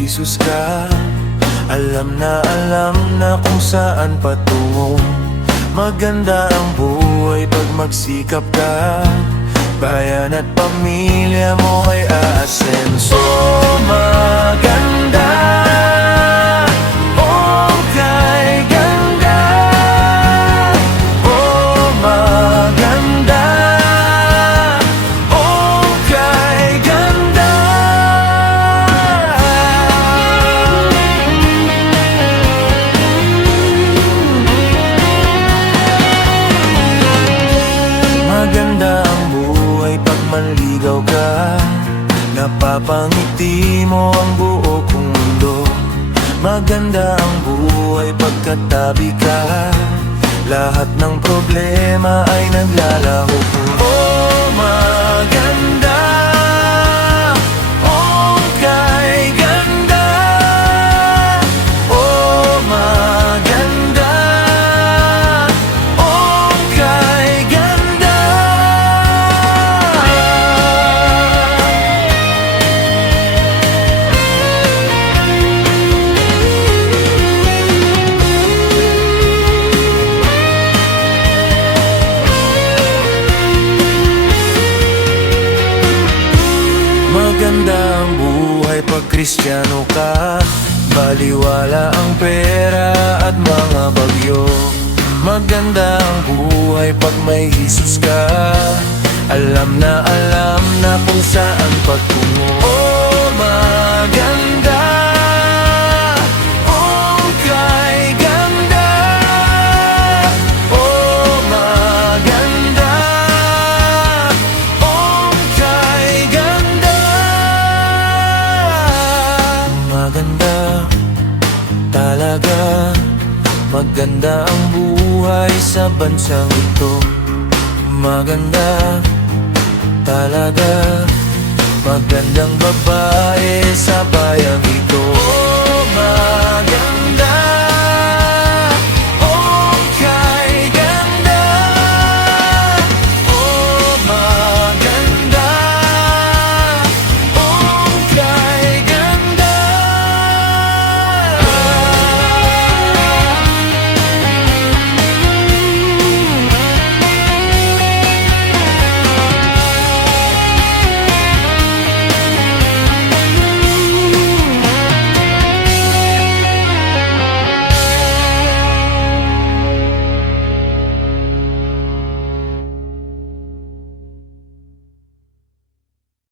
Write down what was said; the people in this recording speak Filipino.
Jesus ka. Alam na kung saan patungo. Maganda ang buhay pag magsikap ka. Bayan at pamilya mo ay aasenso. Maganda, oh kay ganda, oh maganda, oh kay ganda. Maganda ang buhay pag manligaw ka. Napapangiti mo ang buo kong mundo. Maganda ang buhay pagkatabi ka. Lahat ng problema ay naglalaho. Oh maganda, oh kay ganda, oh maganda, oh kay ganda. Maganda ang buhay pag Kristiyano ka. Baliwala ang pera at mga bagyo. Maganda ang buhay pag may Jesus ka. Alam na kung saan patungo. Oh maganda, oh kay ganda, oh maganda, oh kay ganda. Maganda talaga, maganda ang buhay sa bansang ito. Maganda talaga, magandang babae sa bayang ito. Oh maganda.